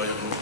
Oh,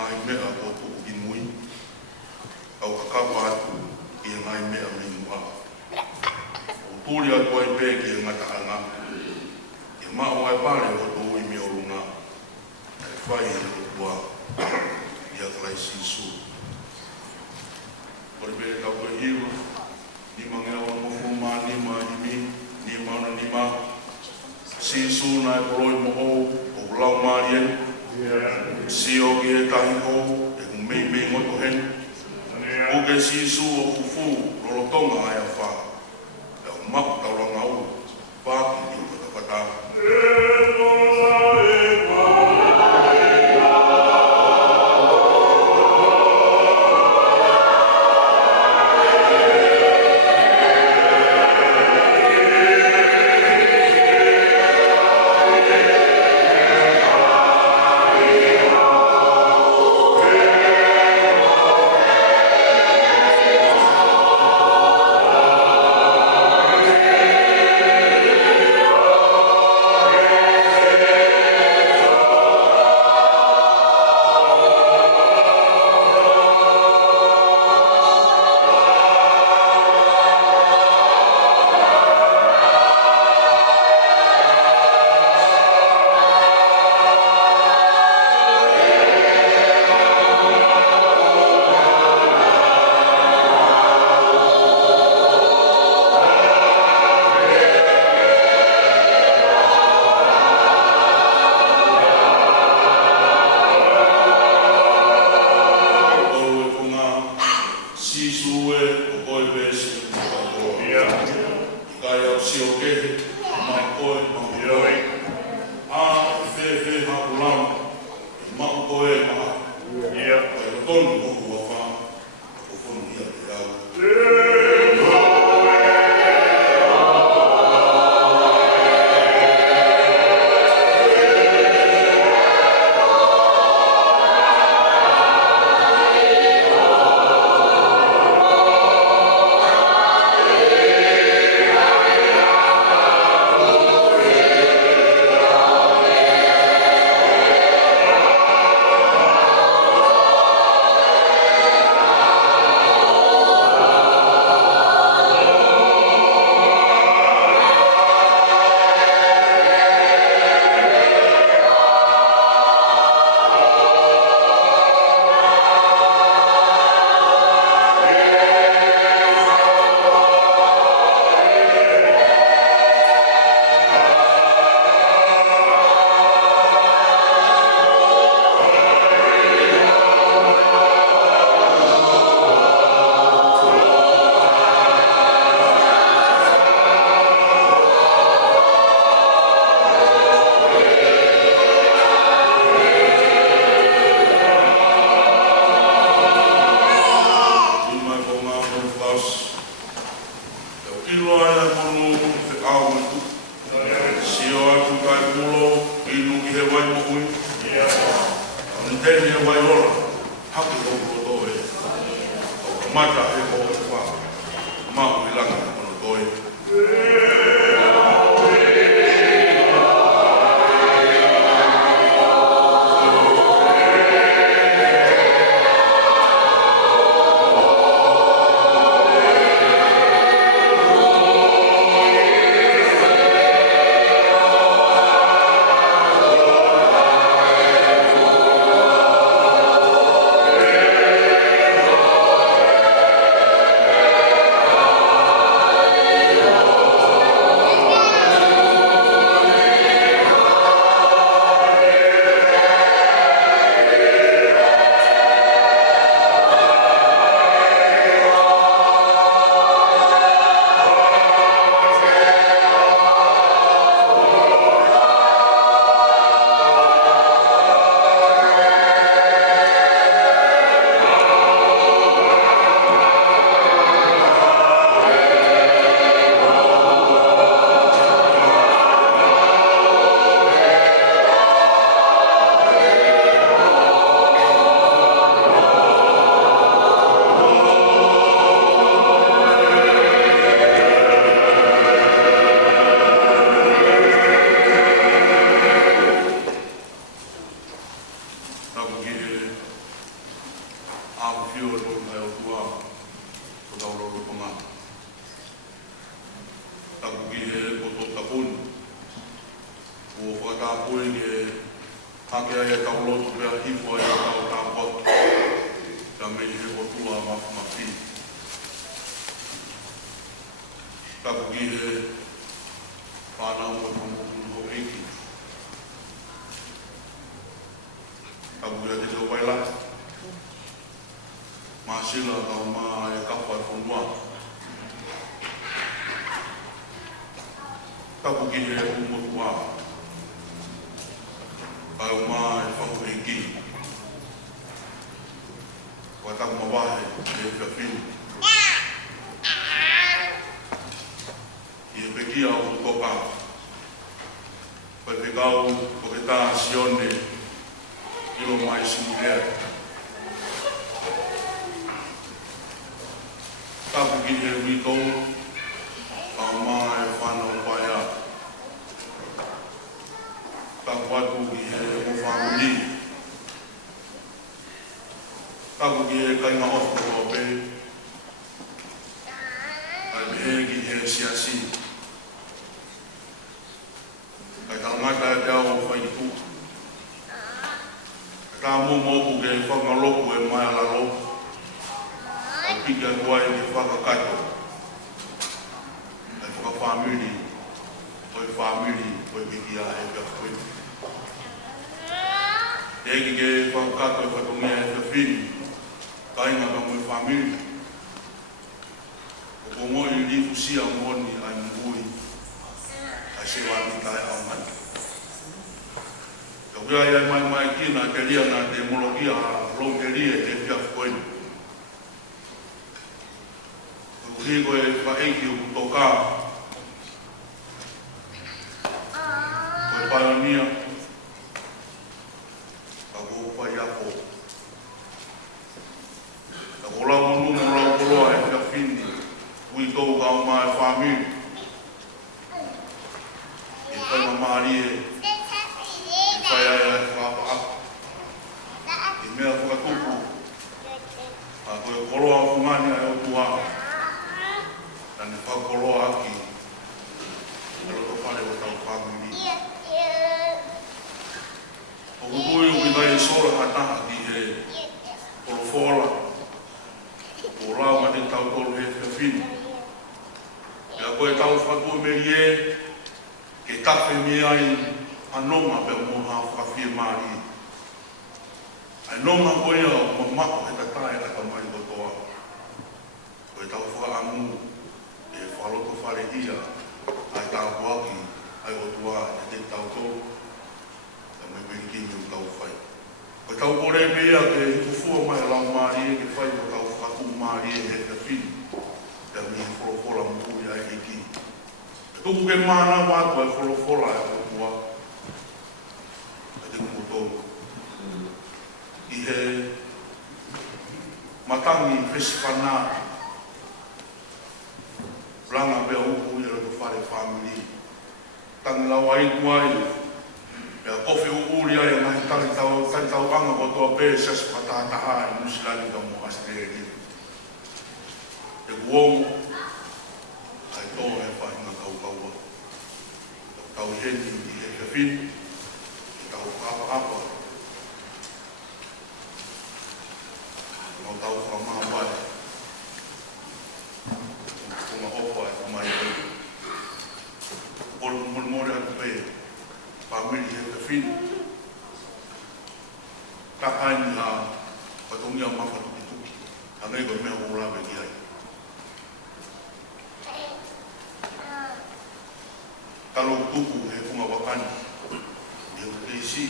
ngai mea o puki mui. Au kakapa atu i ngai mea minua. O tūri atu ai pē ki e ngata anga. E mao ai pare o tō i mea orunga. E whai e kua i a klai sisu. Ore pē tau e hiru. Ni mangea o mofu ma ni ma himi. Ni mauna ni ma. Sisu na e poroi mo o lau marien. Sio ki e tahi ho. E ku mei mei ngoto hen. Uke sisu o kufu rorotonga ai a wha. E o maku taura ngau. Whaki ni o katapata. Fio lo mai o tua o tau lo lo ponga. Taku ki he koto tapun. O whakapui ke hake ai e tau lotu pia hifo ai a tau tāpot. Ka mei he o tua mawhi. Taku ki he whanau o tumuku ho eiki. Taku ki he te teo waila. Masila tau maa e kapa e whanua. Taku ki he umotua. Kai o maa e whaku e ki. Kai taku mawahe e whiawhiu. I e pekia o toka. Kai pekau o ke tā sione ilo mai simulea. Tapu ki he wito, tau maa e whanau paia. Tapu atu ki he o whanuni. Tapu ki he kainga ofu o pe. Ai mehe ki he siasi. Kai talangata e te au o whaitu. Ka moku ke whangaloku e mai ala loku. Pika kua e ki whakakaito. Ai whakawhamiri, oi whamiri, oi piki a e ka whoi. Eki ke whakakaito e whakongia e whiwhiri, kainga ka mui whamiri. O kongoi rifu sia ngoni ai mui, ai se wani kai au mai. Ka wea iai mai kina ke ria na te mologia longeria e te pia whoi. Higo e whaeiki o kutoka. Koe paionia. Ka kou whai ako. Ka kou lau monumu lau koloa e whiawhini. Ui tou ka o mai whamiri. E whai mamari e. E whai ai ai whapa ako. E mea whakatupu. Ka koe koloa whungani ai o tua. Tane whakoloa aki. E roto whare o tau whamiri. O kukui o ki kai e sora hataha ki he kolofola. O rau ma te tau tolu he whiawhini. E a koe tau whakua meri e. Ke tawhi mi ai anonga pe moha whawhia maari. Ai nonga koe au mamako he tatai a ka mai kotoa. Koe tau whaamu. E whaloto whare ia, ai tau waki, ai o tua, e te tau tōru, e mai mei kingi o tau whai. Koe tau kore mea ke hifufua mai lau maari e ke whai o tau whatu maari e he whiawhini, e mi wholofora mkuri ai he ki. E tuku ke mana watu ai wholofora e o tua, e te kumotoru. I he matangi whesipanaa, Ranga pia upu i rato whare whamiri. Tangi lau ai kuai. Pea kofi uuri ai a mahi tari tau anga ko toa pē sas patataha i Nusilani ka mo Australia. E kuongo. Ai tō e whahinga kaua. Tau heni i he whiawhini. Tau apa. Mau tau whamaa wai. Uma opa e mai e. Olu mori atu pe. Pamiri he whiawhini. Ka aini ha patungia mawha tuki. Anei koe mea urawe ki ai. Talo tuku he kunga wakani. E o te isi.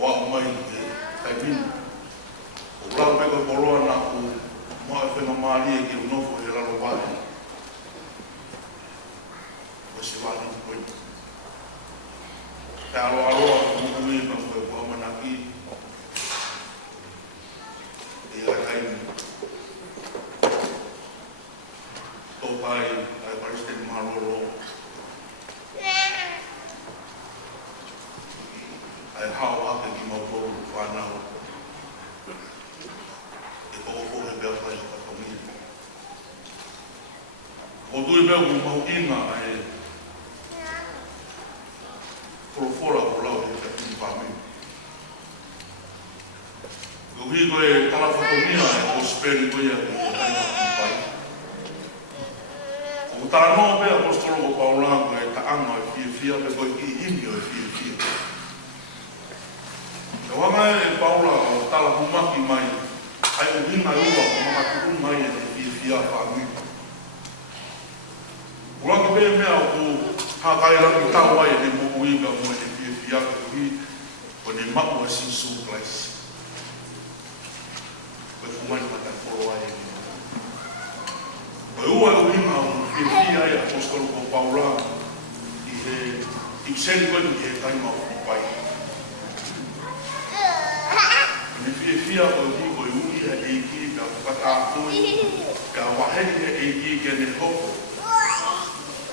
O au mai he taimini. O urawe pe koe koroa na ku maa e whenga maari e ki unofo he raro wale. Se wale ni koe. Te aroa kuku e ma koe kua manaki. E ai haini. Tō pai, ai paristeni maroro. Ai hao hake ki mautoro whanau. bea o mau inga e Polofora o lau e ka tini pāmi. Uhi koe talafatomia e o speri koe a te taina pai. O tānoa bea apostolo ko Paulanga e taanga e fia pe koe ki himi o e fia. Ka wanga e Paula o tala humaki mai ai o hinga ua o mamatuku mai e te fia pāmi. Uraki bea mea o hakai raki tau ai e te mokuiga mo e te fia kuhi o ne maku e sisu klaisi. Koe fumai patai polo ai e ni. Koe ua e o hinga o fia ai apostolo ko Paula i he ikseni koe ni he taima o pai. Ne fia o hi koe ui e eiki ka kata akui ka waheni e eiki ke ne hoko.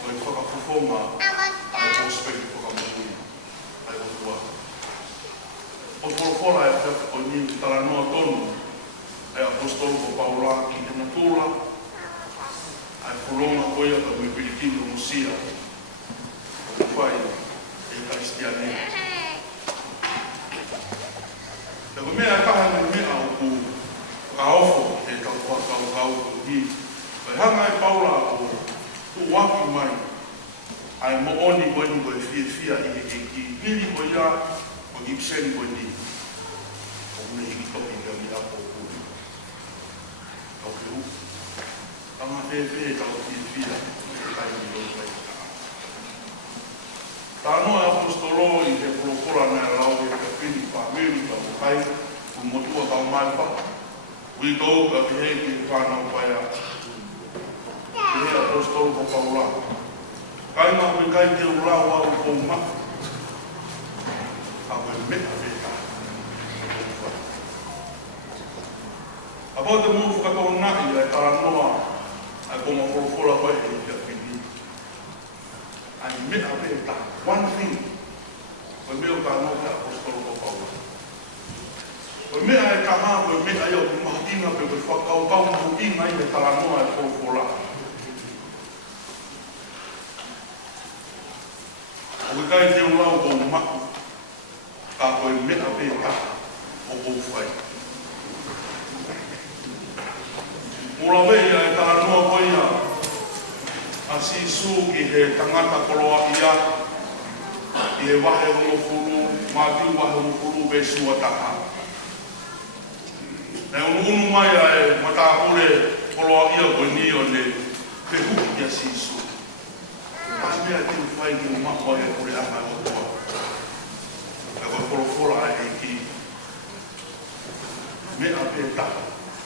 Koe whakafofonga ai o speki whakamukui ai o tua. O Polofora e whiaka o ni taranoa tonu ai apostolo ko Paula ki he natula ai wholonga koia ka mui pirikino musia o whai e Kristiane. Te ko mea kaha me mea o ku kaofo e kau hi. Kai hanga e Paula o ku waki mai ai mo oni koe ni koe fia i e ki niri koe ia o gipseni koe ni. O mune hiki toki ka mi apo o kuri. Kau ke hu. Tanga te kau fia e kai ni koe kai. Tānoa e apostolo i te Polofora na e lau e ka pini pāmeri ka o kai o motua tau mai pa. Ui kou ka pihe ki whanau pai a. Pihe apostolo ko Paula. Kai ngā koe kai te urau au kou maka. A koe mea pēta. A pau te mū whakatau ngai e taranoa ai ko ma Polofora koe e kia pini. Ai mea pēta. One thing. Koe mea o tānoa te apostolo ko Paula. Koe mea e kaha, koe mea e o mahatinga pe koe whakautau mahatinga i me taranoa e Polofora. O kai te ulau o maku, ka koe mea pēta o kou whai. Ura wea e taranoa koea, a sisu ki he tangata koloa ia, i he wahe honofuru, mātiu wahe honofuru be sua taka. E unu mai e matāpure koloa ia koe ni o ne pehuki kia sisu. Ai mea te whai ki o mako e kore aha o toa. E koe Polofora e ki. Mea pēta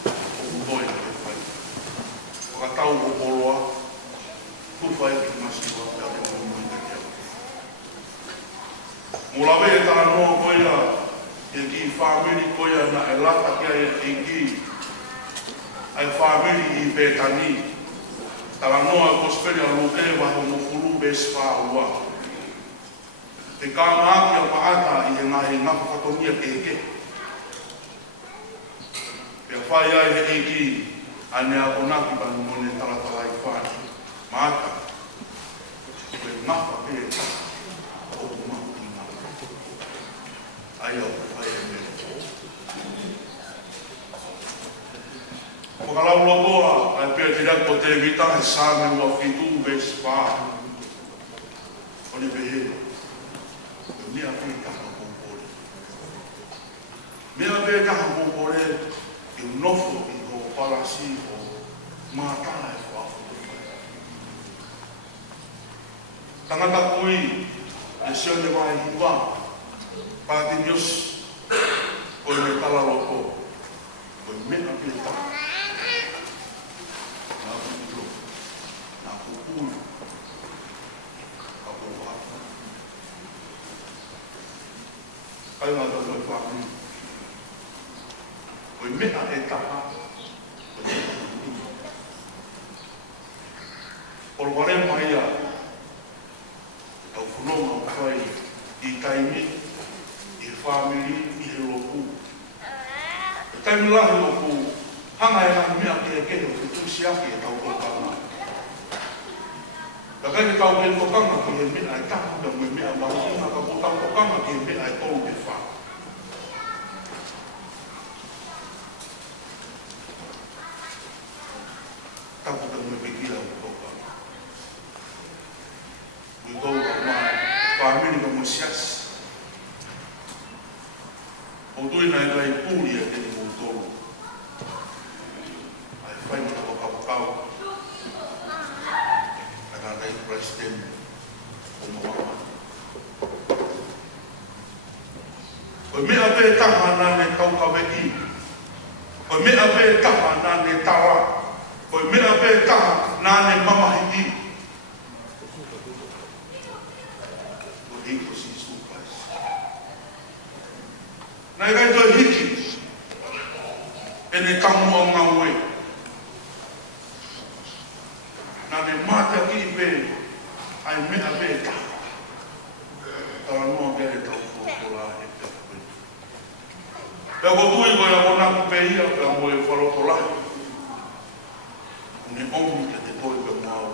o utoia e whai. Whakatau o poloa, tu whai ki masiwa pia te koe i te kia. Mulawe e taranoa koea, e ki whamiri koea na e lata kia e ki. Ai whamiri i pētani. Taranoa e kosperi a loke waho mo furu besi whaua. Te kāmaaki a paata i he ngahe ngaka whatonia keke. Pea whai ai he eki a nea konaki panu mone taratala i whāti. Maata. Te ngaka pēta o kumaki ngaka. Ai au whai e mea. Whakalau lotoa, ai pēr tira ko te vita he sāme ua whitu besi whā. O ne pehe, e mea pētaha kōpore. Mea pētaha kōpore, i nofo i ko palasi o mātana e whāwhu. Tangata kui, e sione wai hiwa, pāti nios, ko me tala loko, ko mea pētaha. Kai ngā tau mai whākuni. Koe mea e taha. Koe mea e taha. Polware mai a. Tau whanonga o kai i taimi, i whāmiri, i he loku. E taimi lahi loku, hanga e hanga mea ke kehe o te tusi ake e tau kōtana. kai ke tau ke tokanga ki he mea e tahu ka mui mea mahuina ka ko tau tokanga ki he mea e tolu te wha. Tau ka mui pekira o tokanga. Mui tau ka mai, whamini ka mui siasi. O tui nai kai pūri e te ni mou tolu. Ai whai mana o kapakau. Ai President o Moama. Koe mea pē taha nā ne tau kaweki. Koe mea pē taha nā ne tawa. Koe mea pē taha nā ne mamahiki. Koe hiko si sūpais. Nai kai toi hiki. E ne tamu o ngaue. Nā ne mātia ki i pē, ai mea pē tā. Tawa noa mea e tau wholotola e te koe. Pea ko tui koe a konaku pē ia, pea mo e wholotola. Une omi ke te toi pe ngāo.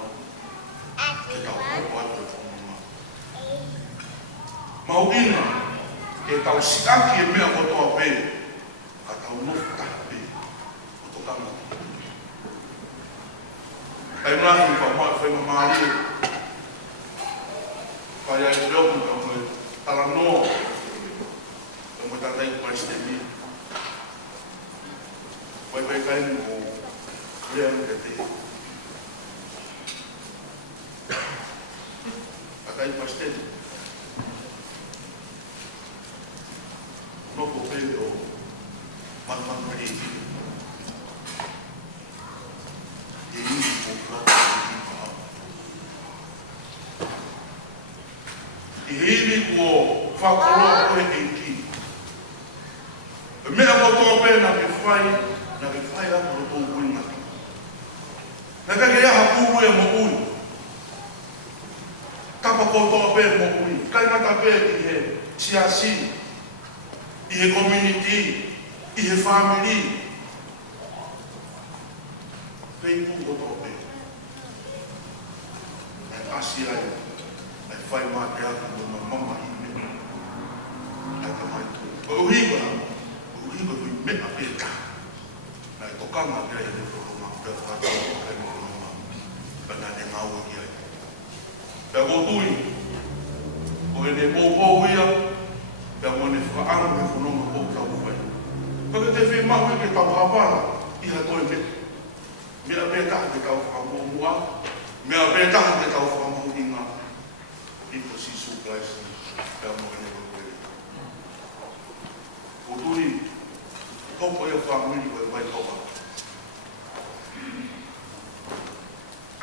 Ke tau kopa atu e whononga. Mau ina, ke tau siaki e mea kotoa pē, ka tau nofu taha pē, o tokanga. Ai mrahi ka mai whai mamari e. Pai ai whioku ka mai tala noa. Ka mai tatai President. Pai pai kai mo rea nuke te. Tatai President. Noko pele o man rei. I hiri kua whakoroa koe e ki. E mea kotoa pē na ke whai ako o tō kuinga. Nā ka ke aha kūrue mo ui. Tapa kotoa pē mo ui. Kai mata pē i he siasi, i he community, i he family. Pei pū kotoa pē. Nā kasi ai. Whai mā te aku o mama i me. Ai ka mai tō. O uhiwa hui mea pē tā. Nai tokanga pia i te whoroma. Pea whakatau o kai mo whoroma. Pea nā ne ngāua ki ai. Pea ko tui. Ko e ne pōpō ia. Pea mo ne whakaara me whoroma o tau whai. Pea te whi mahu ke tau hapara. Iha toi me. Mea pē tā te tau whakamōmua. Mea pē tā te tau whakamō i ngā. Iko si sūkais pēr mo ene koe. Ko tui, tōpo e whāmiri koe mai topa.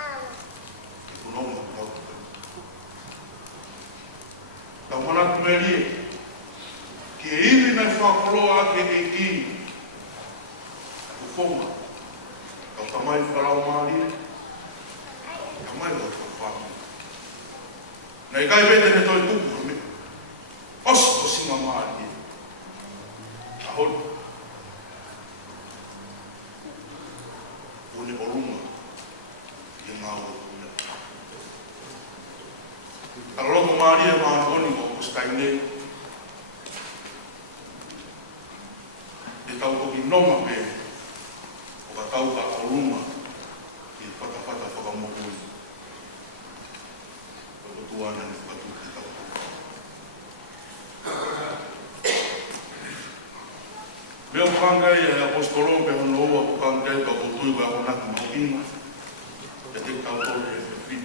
E kunonga tau koe. Tau manatu meri e, ke iwi nei whakoloa ke e ki. Ko whonga, tau tamai wharau maari e, tamai o tau whāmiri. Nei kai pete ne toi tuku me. Os o singa maari. Ahol. One orunga. I ngā ua tūne. Taroloko maari e maana oni o kustaine. E tau toki noma me. O ka tau ka orunga. I patapata whakamokui. Tuana ni whatu ki tau. Mea pukangai e apostolon pe hono ua pukangai pa kutui kwa konaku mauinga. E te tau tole e whiwhi.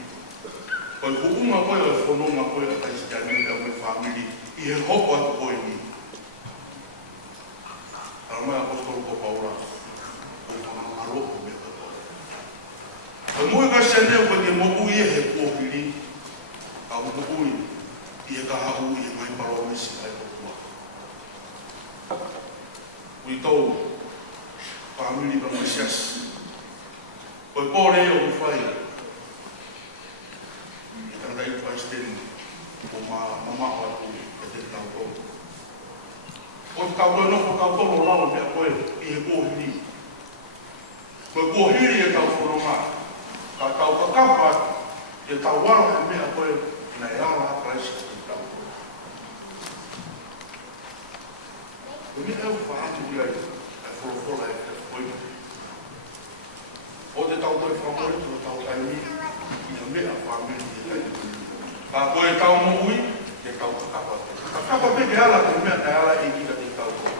Koi huunga koe o whanonga koe a taisiani ka me whamiri i he hoko atu koe ni. Aramai apostolo ko paura. Koi whanonga roko me katoa. Koi mui ka seneo koe ke moku i e he kuopiri. Ka mokui, i e ka hau i e mai paromesi ai kotua. Ui tau, whamiri ka mesias. Koe pōre o uwhai. I tanda i President o mama atu e te tau tau. Koe tau tau noko tau tolo rao mea koe i e kōhiri. Koe kōhiri e tau whoronga. Ka tau ka kapa Ke tau wala e mea koe na e ala praisi ki tau. O ni au whaatu ia i e wholofola e te koe. O te tau koe whamoe o tau taimi i a mea whamiri i te taimi. Ka koe tau mo ui, ke tau kakapa. Kakapa pe ke ala te mea te ala e kika te tau koe.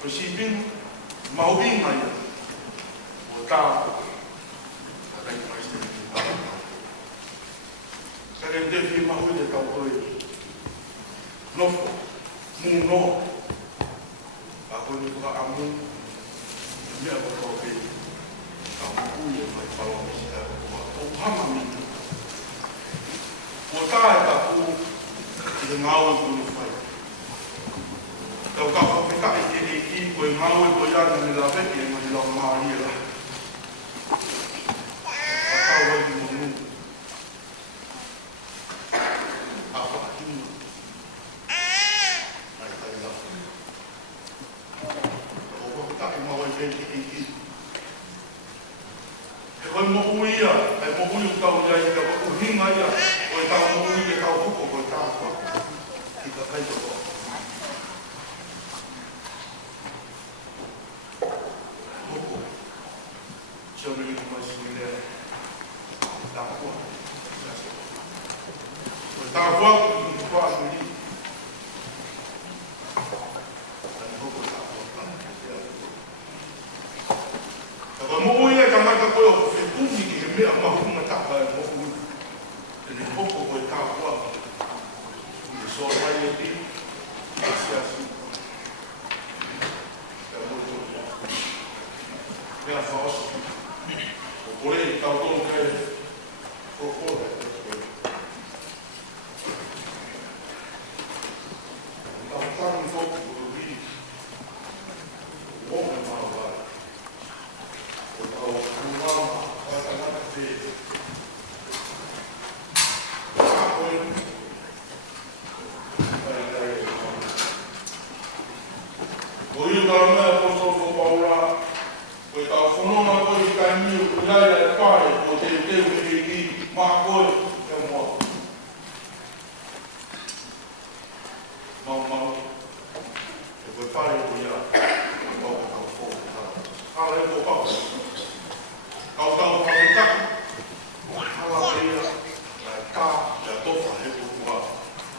Ko si ping mau inga ia. O tā kai maiste ki tau. Ka te fi mahu te tau koe. Nofo, mu no. Ka koe ni kuka amu. Mea ko tau pe. Ka mu ui e mai palo misi e kua. O hama mina. O tā e ta ku i te ngāua kuni whai. Tau ka whawhika i te e ki koe ngāua koe iana ni la veki e mai lau maari e la. Ka tau wai ki mo nungu. Ka whakatuma. Ai tai la. Ka whawhika i maua i veki e ki. E koe mo ui ia, e mo ui tau ia i ka wakuhinga ia. Koe tau mo ui ke tau huko koe tau kua. Ki ka kai to toa. Huko. Sia me ki mai sui lea. Tau kua. Koe tau kua, ki kua sui li. Tani huko tau kua. Ka koe mo ui e ka mata koe o whipumi ki he mea mahunga taka e mo ui. Tene hoko koe tā kua. Te soa pai e ti. Sia si. Te moto. Mea whaosu. O kore i tau tonu kei. Kokore. Tau tanu toku o ri. O me maa wai. O tau kuwama. O tangata te. O iu tau mea postofo paura, koe tau whanonga koe i kai miu kuiaia e pare o te teu e ki maa koe e moa. Mau, e koe pare o ia, e kau e tau fō e tau. Hala e kō pau. Kau tau whawetaki, hala e ia, e tā, e tofa he kukua,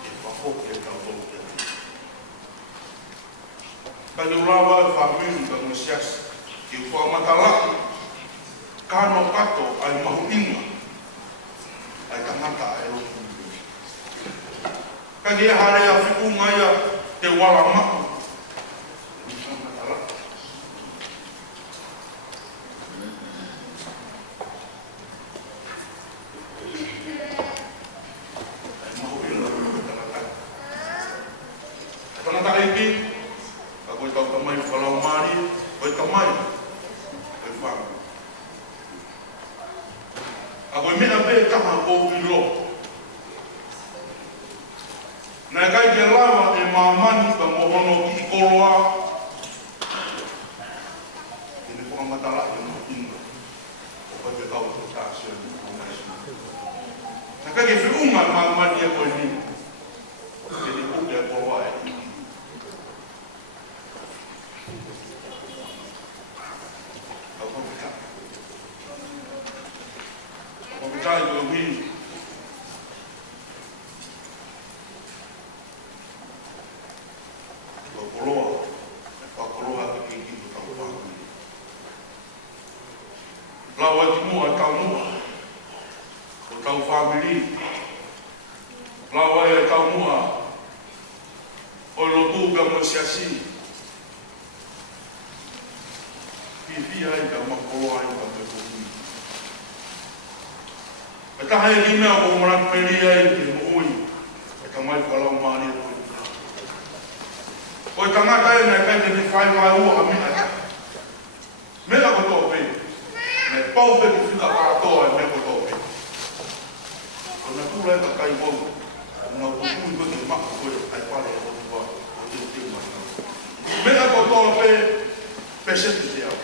e whawhoke e tau tō te. Kai te urawa e whamiri ka ngasiasi, ki u whamatalaki, kano kato ai mahu inga, ai tangata ai rotu. Kai te hare a whikunga ia te wala maku, i whamatalaki. Ai mahu inga, tangata. Tangata e ki, koe tau tamai whalau maari, koe tamai, koe whanga. A koe mea pē taha kou i lo. Nā kai te lawa e māmani ka mohono ki i koroa. E ne whakamatala e no inga. O koe te kau te tāsio ni kōnaisu. Nā kai ke whiunga māmani e koe ni. E te kuke a koroa e i. Tai koe wini. Koe koroa, e whakoroa ke kiki ko tau whakuri. Lau e timua e tau mua, ko tau whamiri. Lau e tau mua, o lotu ka mo siasi. Pipia i ka makoroa i ka me kukui. E taha e rimea o marat meria i te moui, e ta mai whalau maari e koe. Koe tangata e nei kai te whai mai ua a mea. Mea ko tō pe. Nei paupe ki whika pāratoa e mea ko tō pe. Ko na tūra e ka kai wau, na kukui ko te maka koe ai pare e hotua o te teo mai. Mea ko tō pe, pesete te au.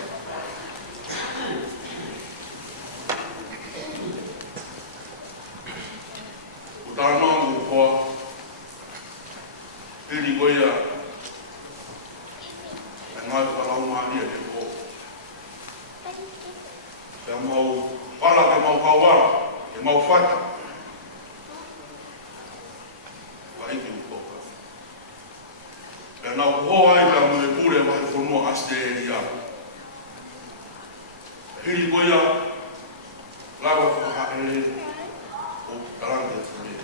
Ia mau pala ke mau kauara, e mau whata. Waiki ukoka. Pea nau hoa ai ka mune pure wahi whanua Asteria. Hiri koia, lawa whakaele o karanga tūre.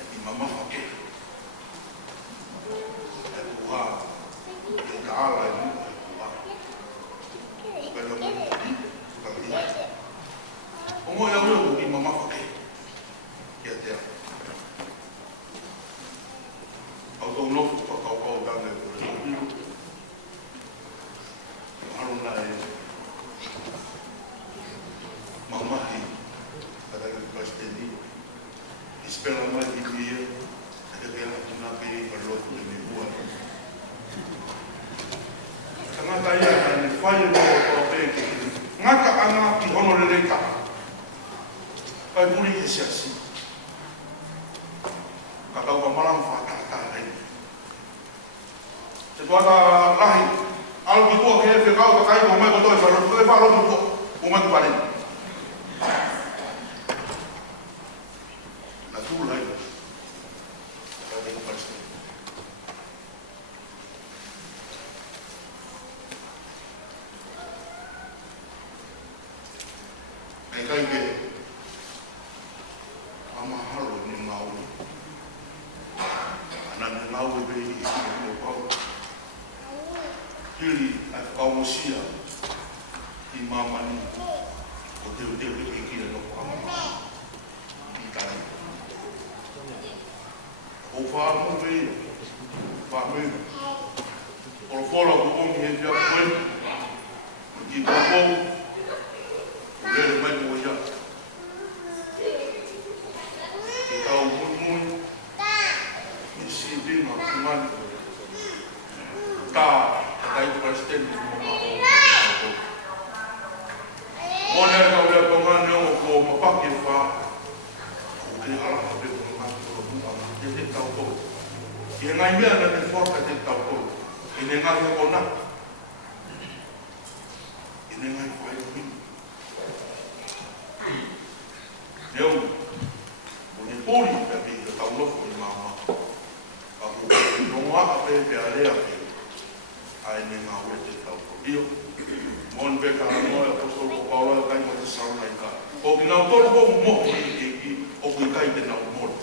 E ki mamaha ke. E kuha, e ka ala e muka e kuha. Pena mo ki, ka ki. O mo ia ue ki mamaha ke. Kia tea. Au tau nofu pa kau tange kore tōpiro. Aruna e mamahi kataga Kristeni. Espera mai ki kia. Kataga ia tuna pei pa lotu e me hua. Tangata ia ka ne whai e kua kua peke. Ngaka anga ki hono le reka. Pai puri e siasi. Kakau ka malang whakata rei. Te tuata lahi, alu ki kua ke e kau ka kai mo mai koto e wharotu, e wharotu kua, mo mai kupare. Na tū lai, ka te kupariste. Kai kai ke, amahalo ni ngau. Anani ngau e bei i kiko pau. Hiri a kaumosia i mamani o teo e kira no pama i tari. O whaamu vei, whaamu, o whola ko ongi he pia kuen, i kapou, o lere mai mo ia. I tau mui, i si vima kumani, tā, kai Kristeni mo Mone ka ule tongane o ko mapake wha, o ke ala hape o ngāti o runga, e te tau tō. I ngai mea na te whaka te tau tō, i ne ngai o na, i ne ngai whai o hini. Neu, o ne pōri ka te tau lofo i māma, a ko te ronga a pe pe a rea pe, ai ne ngā ue te tau tō. Io, mon peka no e apostolo ko Paulo e kai mo te sauna i ka. O ki nau tolu ko mo i ki o ki kai te nau moro.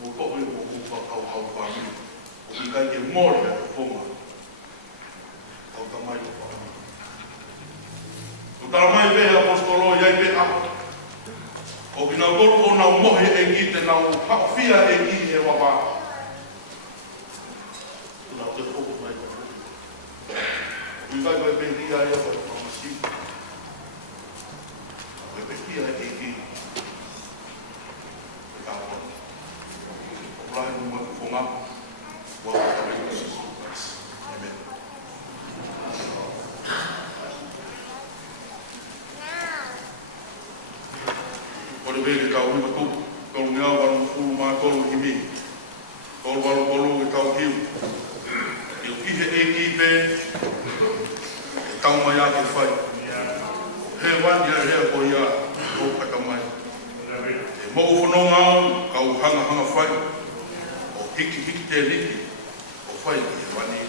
Mo ko e mo upa kau whami. O ki kai te moro e te whonga. Kau tamai o whami. O taramai pe apostolo iai pe apa. O ki nau tolu ko nau mohe e ki te nau hawhia e ki e wapa. O nau te whoko mai o we vai pedir a ela para assim. Vai pedir a ele. Tá bom. O plano não vai fumar. Vou também preciso mais. Amém. Pode ver que o único tu, o meu vai no fundo mais todo que me. O valor que está aqui. Eu quis equipe. Tau mai a te whai. He wani a rea ko ia o kata mai. E mo whanonga au, kau hanga whai. O hiki te riki, o whai ki he wani.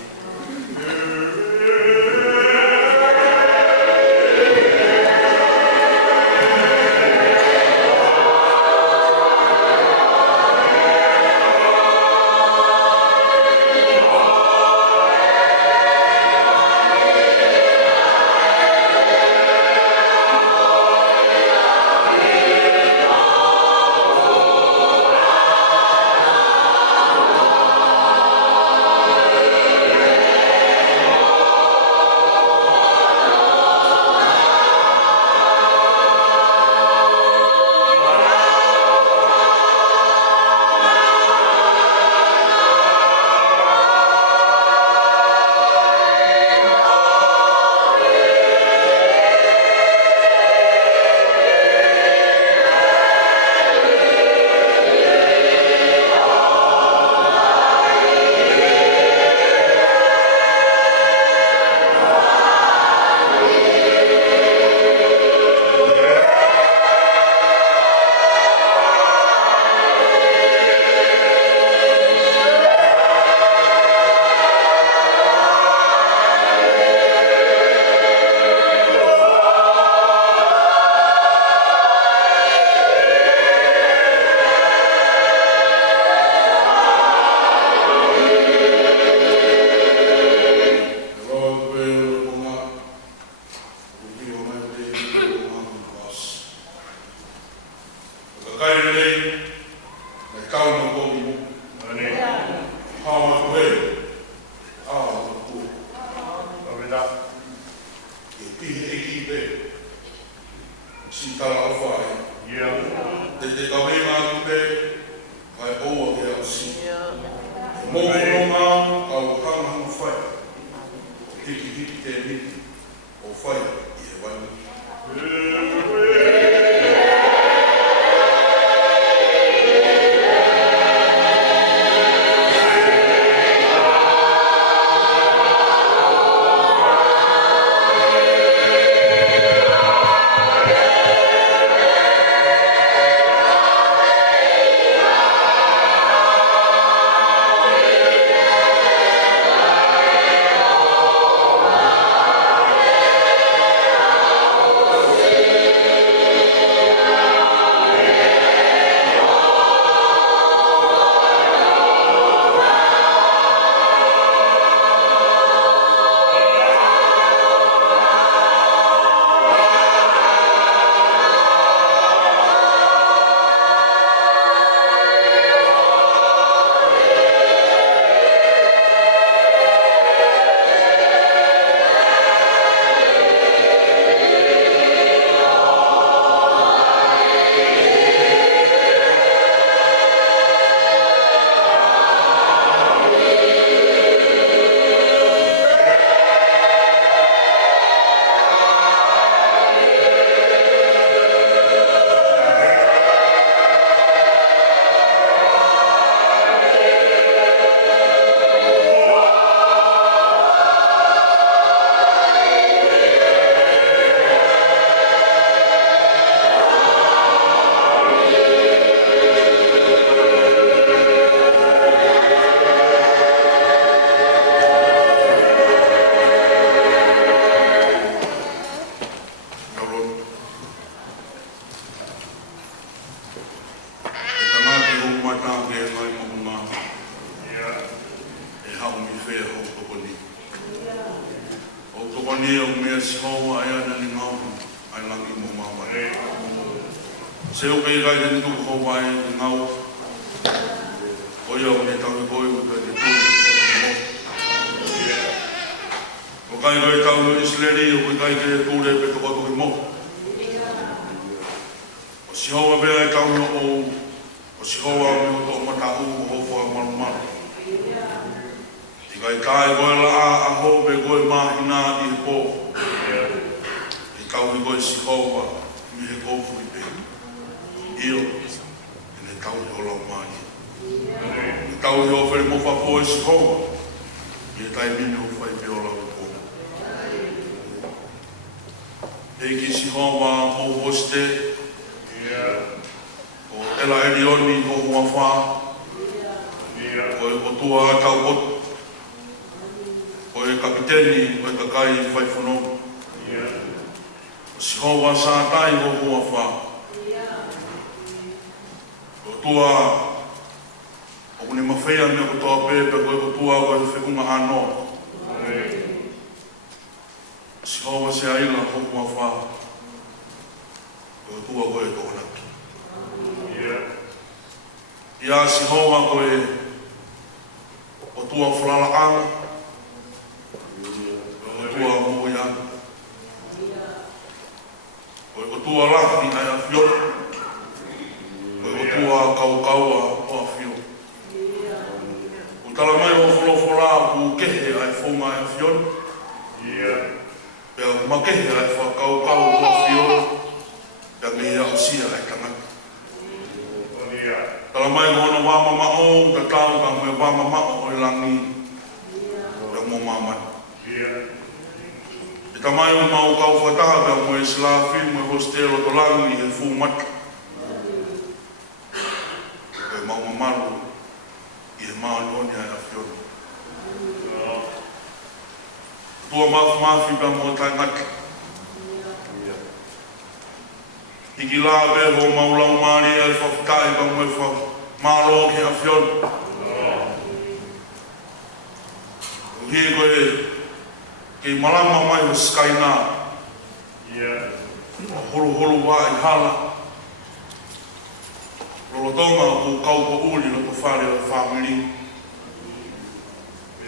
Ke eki pe. Si tala au whae. Te kawe ngā kupe, kai oua ke au si. Mōkono ngā au hanga whae. Hiki te miti, o whae i he waimu. Family.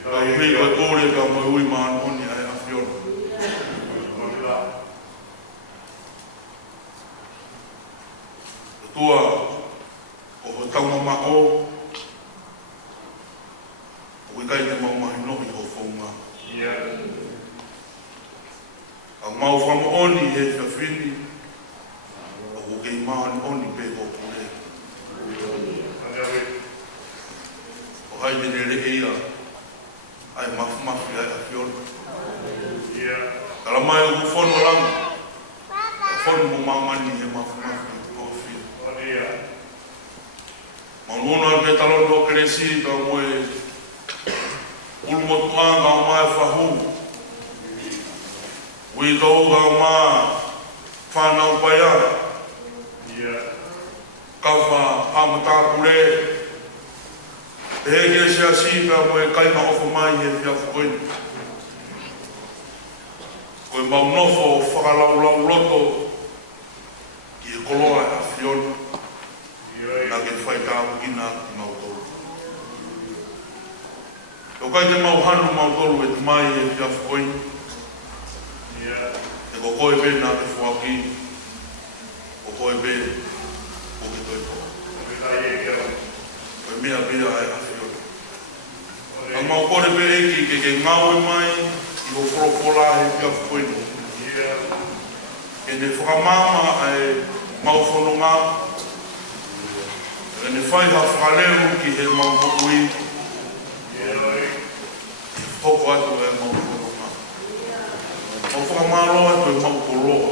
Hui ka kore ka mai ui maan honi ai awhiona. tua o ho taunga mako o i kai te mau mahi nohi o whaunga. A mau whama oni he whiawhini o kei maani oni pe o kure. O hai te re ia ai mafi ai a whiona. Kala mai o whono langa a whono mo mamani he mafi o whia. Maunono al me talon do kresi ka moe ulu motuanga o mai whahu. Ui tau ka o mai whanau paiara. Kawha hamata kure. E heke se a sipa moe kaima ofo mai he whia whakoini. Koe mau nofo whakalaulau loto ki e koloa a whiona. Nā ke whai tāpu kina ki mau tolu. Tau kai te mau hanu mau tolu e te mai e whia whakoini. E ko koe pe nā te whaki. Ko koe pe o ke toi po. Koe mea pia e a whiona. Ang mau kore pe eki ke ngau e mai i o whoropola e whia whakoini. E ne whakamama e mau whanonga. E ne whai ha whakaleu ki he mau hokui. Hoko atu e mau whanonga. Mau whakamaro atu e mau koroa.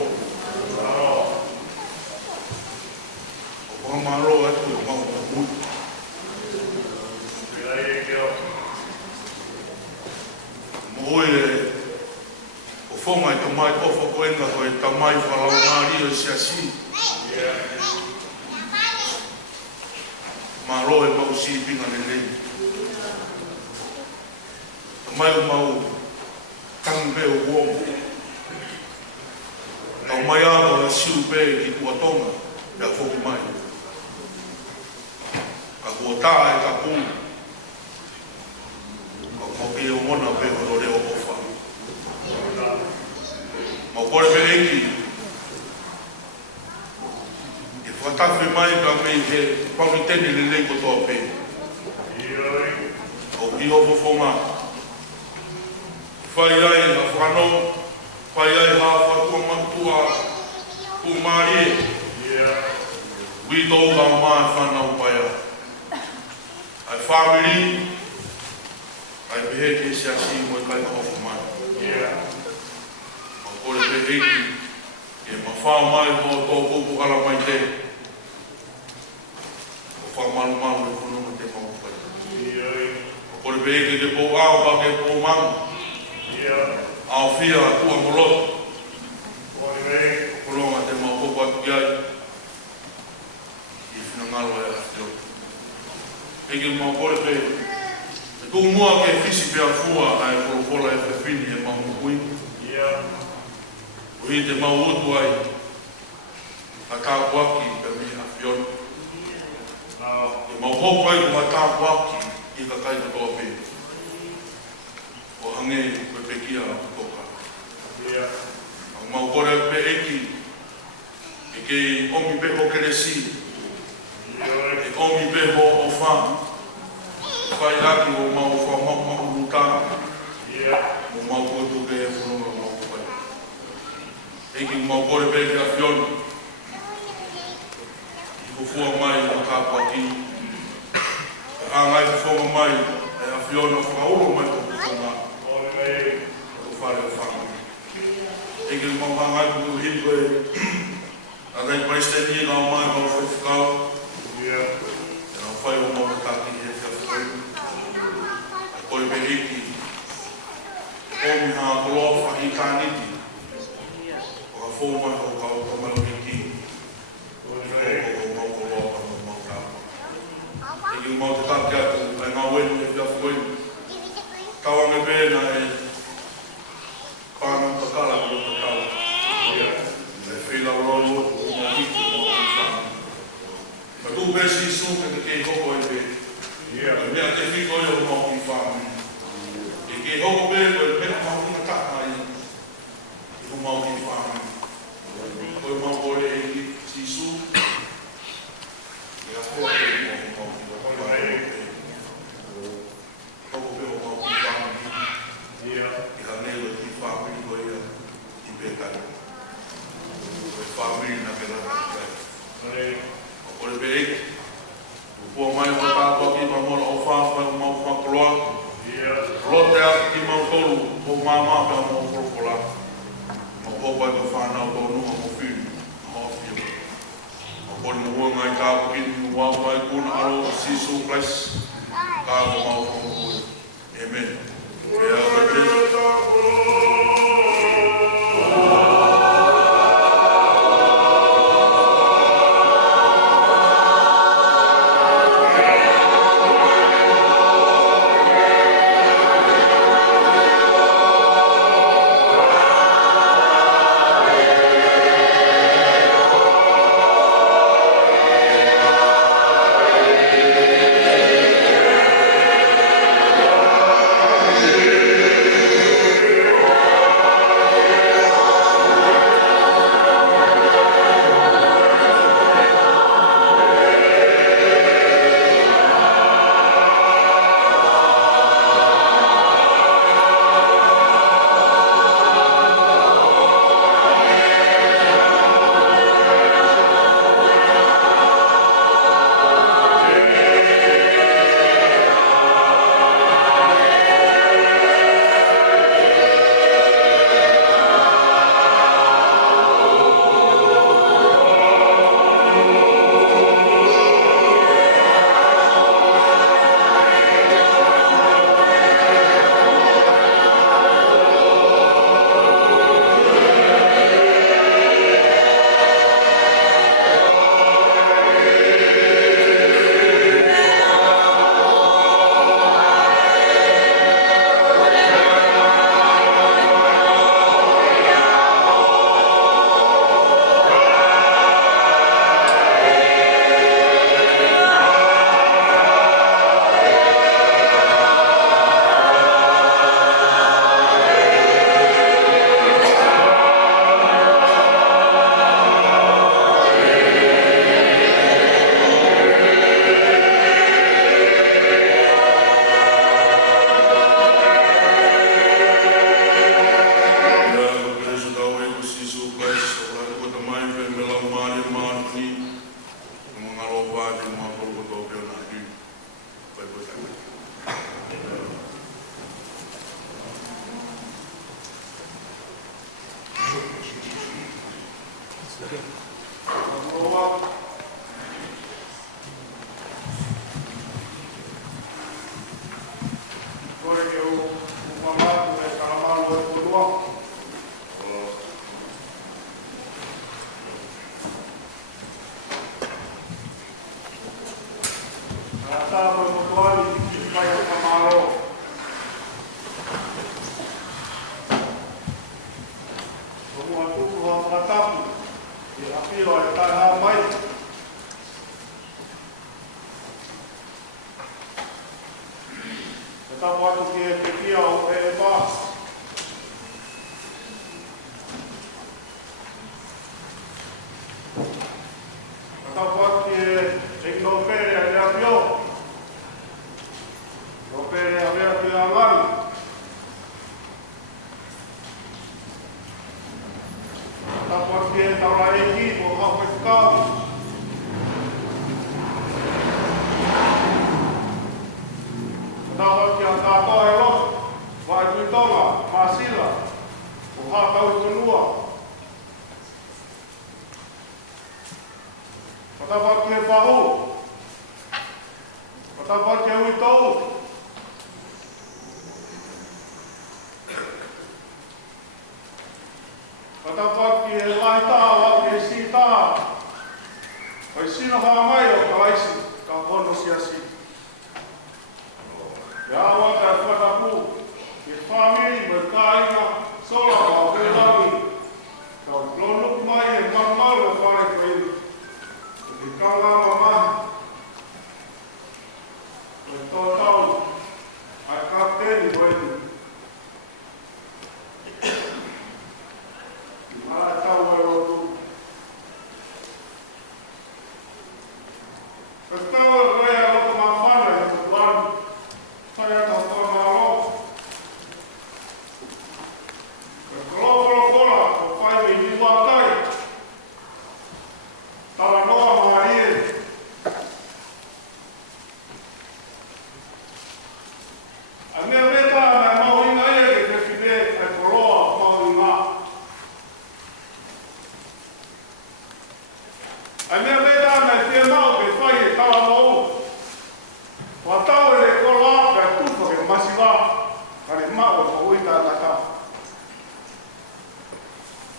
Mau whakamaro atu e mau hokui. Mo e o whonga i tamai kofa koenga koe tamai whalau ngāri o siasi. Ma roe mau si pinga le lei. Tamai o mau tangbe o uomo. Tau mai awa a siu pe ki kuatonga e a whoki mai. Ka kuatā e ka pū. Ka koki o mona pe o reo kofa. Mau kore pe eki. E whatafe mai ka mei he pauritene le lei kotoa pe. O ki hofo whonga. Whai ai na whano. Whai ai ha whatua matua ku marie. Ui tau ka mai whanau paia. Ai family. Ai pehe ke se asi mo e kai ka hofo mai. Kore pe eki, e mawhao mai mo tō kōpū kala mai te. O whamaru maru e whanonga te maupai. Kore pe eki te pō au pa ke pō maru. Au whia a tua moloto. Kolonga te maupopo atu iai. I whinangalo e atio. Eki mau kore pe. E tō mua ke fisi pe a fua ai koropola e whewhini e mau mukui. O hi te mau otu ai, a tāpuaki pe mi a whiona. E mau hopu ai ko a tāpuaki i ka kai katoa pe. O hange koe pekia a toka. Ang mau kore pe eki, e kei omi peho keresi, e omi peho o wha. Whai aki o mau wha mau ruta, o mau kotu ke e whanonga mau. Eki mau kore pe ki a whiona. I ko fua mai a kāpaki. E āngai ko fua mai e a whiona whakauro mai ko whunga. Ko whare o whanga. Eki mau āngai ko hiko e. A rei paisteni ngā mai mau whewhikau. E ngā whai o mau taki he whia whia. A kore pe eki. Omi hā koloa whahi tāniti. Fōu mai o kau ka mai o ki. O mau koroa ka mau tāpa. Eki mau te tāke atu, ai ngā wenu e whia wenu. Tauange pēna e pānau takala ki o takala. E whila roi o o mau hiki o mau tāpa. Ka tū pēsi sūke te kei hoko e pē. Ai mea te whiko e o mau ki whāmi. E kei hoko pē koe mea mau hina tāpa i o mau ki whāmi. Koe mau kore eki sisu, ke rata o le be o mai o ka ki ma mo o fa ma fa kloa lo te a ki ma tolu o mama ka mo ko kola mo ko ba ka fa na o no mo fi o fi o ko mo ngai ka ki wa wa kun aro sisu plus ka mo mo amen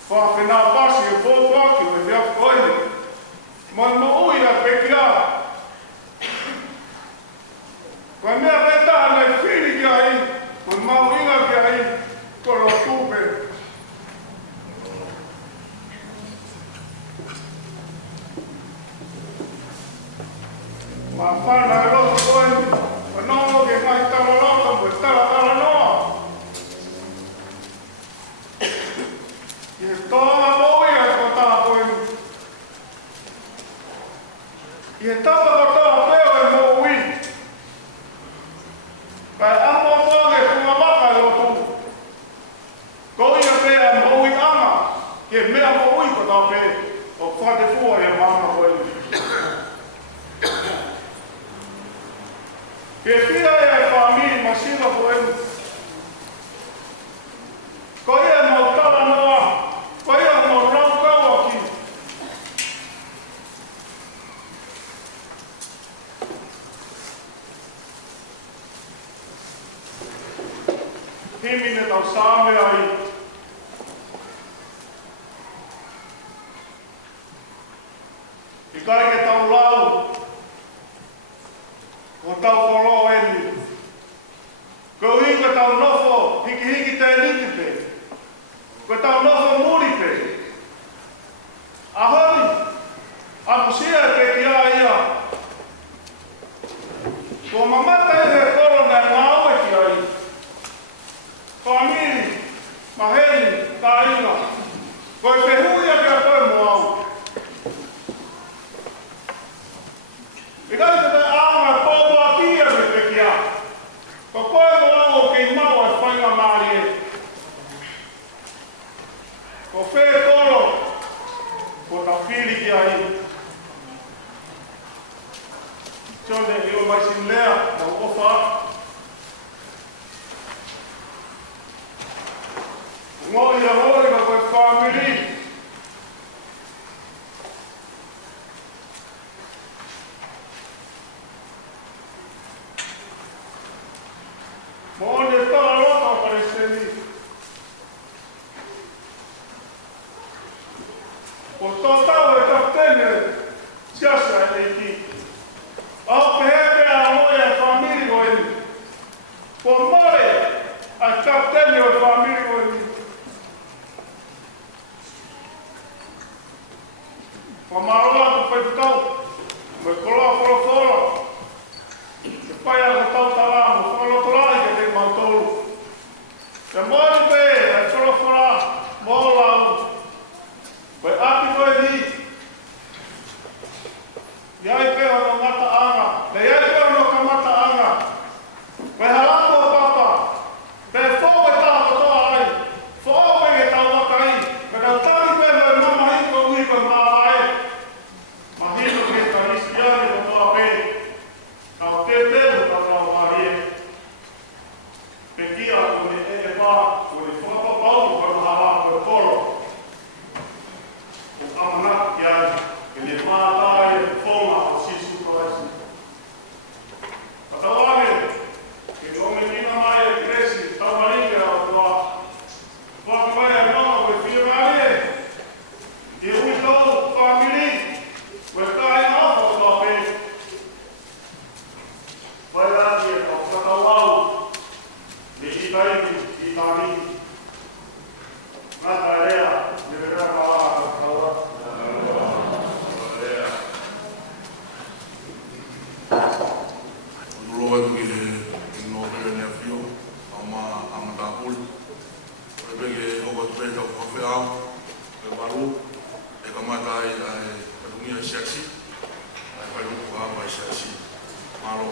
whawhena pasi e pōpaki o e hea koine. Mai mo ui a pekia. Koe mea reta anai whiri ki ai, koe mau inga ki ai, koro tūpe. Ma whana e roto koine, whanongo ke mai tala rata mo e tala noa. I he tōma mo ia ko tā koine. I he tapa ko tā peo e mo ui. Kai amo tonge kunga maka e rotu. Ko ia pea mo ui ama, ke mea mo ui ko tā pe, o whate fua e mama koine. Ke whia e whamiri masina koine. Ko ia mau tala noa, ko ia mau rau kaua ki. Himine tau sāme ai. I kai ke tau lau, o tau kolo eni. Ko inga tau nofo, hiki te liti pe. Ko tau nofo muri pe. Ahoni, aku sia pe ki a ia. Ko mamata e he koro na ngau e ki ai. Whamiri, maheni, tā inga. Ko e pehuia ki a koe mo au. I kai te aunga pōpua kia me pe ki a. Ko koe mo au o kei mau e whainga maari e. Ko whē koro, ko ta whiri ki ai. Tone iwa mai sin lea, na uofa. Ngoi a hoi ka koe whamiri. Mōne tā rota pare seni. O tō tau e kaptene, siasa e ki. Au pehepe a hoi a whamiri koeni. Po mare a kaptene o whamiri koeni. Whamaroa tu whai tau, me koloa wholofora. Te whai a tau taramo, wholotorai ke te mautolu. Te mori pe, e wholofora, mōlau. Koe api koe ni. Iai pe ono ngata anga, le iai pe ono ka mata anga. Koe halako papa, te whowe tā kotoa ai, whowe ke tau wakai, me tau tari pe me mama hiko ui koe maa ai. Mahino ke ta isiari kotoa pe, au te tehu kotoa marie. Pe kia kone e pā, kone whakapapau koe hawa koe koro. Amanak kiai, ke le mātai e whonga o sisu koesi. Patawane, ke ngome nina mai e kresi, tau maringe au tua. Whakapai e noa koe whia marie. I hui tau whamiri, koe kai ngāwha tua pe. Whai rati e tau whakawau, le i taimi, i tāni. Nata rea, le rea kawa kawa. Loe ki he no pere ne fio ama amata pul. Ore pege o ko pere tau kafe au e baru e kamata ai ai dungia sexy. Ai pai ko ba sexy. Malo